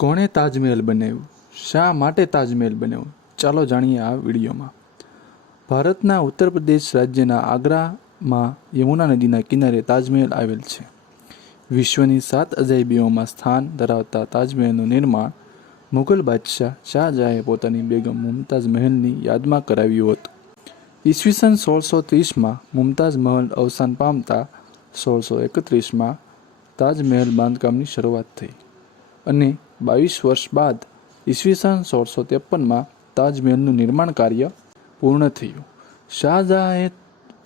કોણે તાજમહેલ બનાવ્યું? શા માટે તાજમહેલ બનાવ્યું? ચાલો જાણીએ આ વિડીયોમાં. ભારતના ઉત્તર પ્રદેશ રાજ્યના આગ્રામાં યમુના નદીના કિનારે તાજમહેલ આવેલ છે. વિશ્વની 7 અજાયબીઓમાં સ્થાન ધરાવતા તાજમહેલનું નિર્માણ મુઘલ બાદશાહ શાહજહાંએ પોતાની બેગમ મુમતાઝ મહેલની યાદમાં કરાવ્યું હતું. ઈસવીસન 1630માં મુમતાઝ મહલ અવસાન પામતા 1631માં તાજમહેલ બાંધકામની શરૂઆત થઈ અને 22 વર્ષ બાદ ઈસવીસન 1653માં તાજમહેલનું નિર્માણ કાર્ય પૂર્ણ થયું. શાહજહાંએ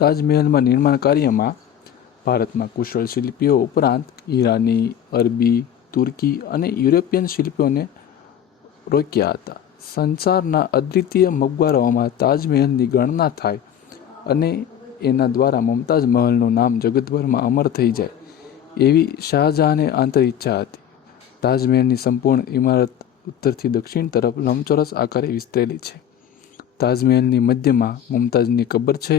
તાજમહેલમાં નિર્માણ કાર્યમાં ભારતમાં કુશળ શિલ્પીઓ ઉપરાંત ઈરાની, અરબી, તુર્કી અને યુરોપિયન શિલ્પીઓને રોક્યા હતા. સંસારના અદ્વિતીય મકબરાઓમાં તાજમહેલની ગણના થાય અને એના દ્વારા મુમતાઝ મહલનું નામ જગતભરમાં અમર થઈ જાય એવી શાહજહાંને આંતર ઈચ્છા હતી. તાજમહેલની સંપૂર્ણ ઇમારત ઉત્તરથી દક્ષિણ તરફ લંબચોરસ આકારે વિસ્તરેલી છે. તાજમહેલની મધ્યમાં મુમતાઝની કબર છે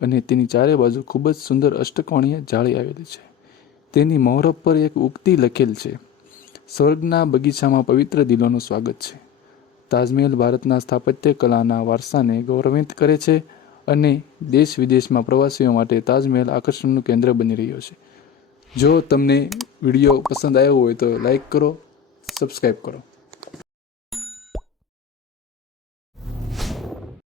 અને તેની ચારે બાજુ ખૂબ જ સુંદર અષ્ટકોણીય જાળી આવેલી છે. તેની મહોરબ પર એક ઉક્તિ લખેલ છે: સ્વર્ગના બગીચામાં પવિત્ર દિલોનું સ્વાગત છે. તાજમહેલ ભારતના સ્થાપત્ય કલાના વારસાને ગૌરવિત કરે છે અને દેશ વિદેશમાં પ્રવાસીઓ માટે તાજમહેલ આકર્ષણનું કેન્દ્ર બની રહ્યો છે. જો તમને વિડીયો પસંદ આવ્યો હોય તો લાઈક કરો, સબસ્ક્રાઈબ કરો.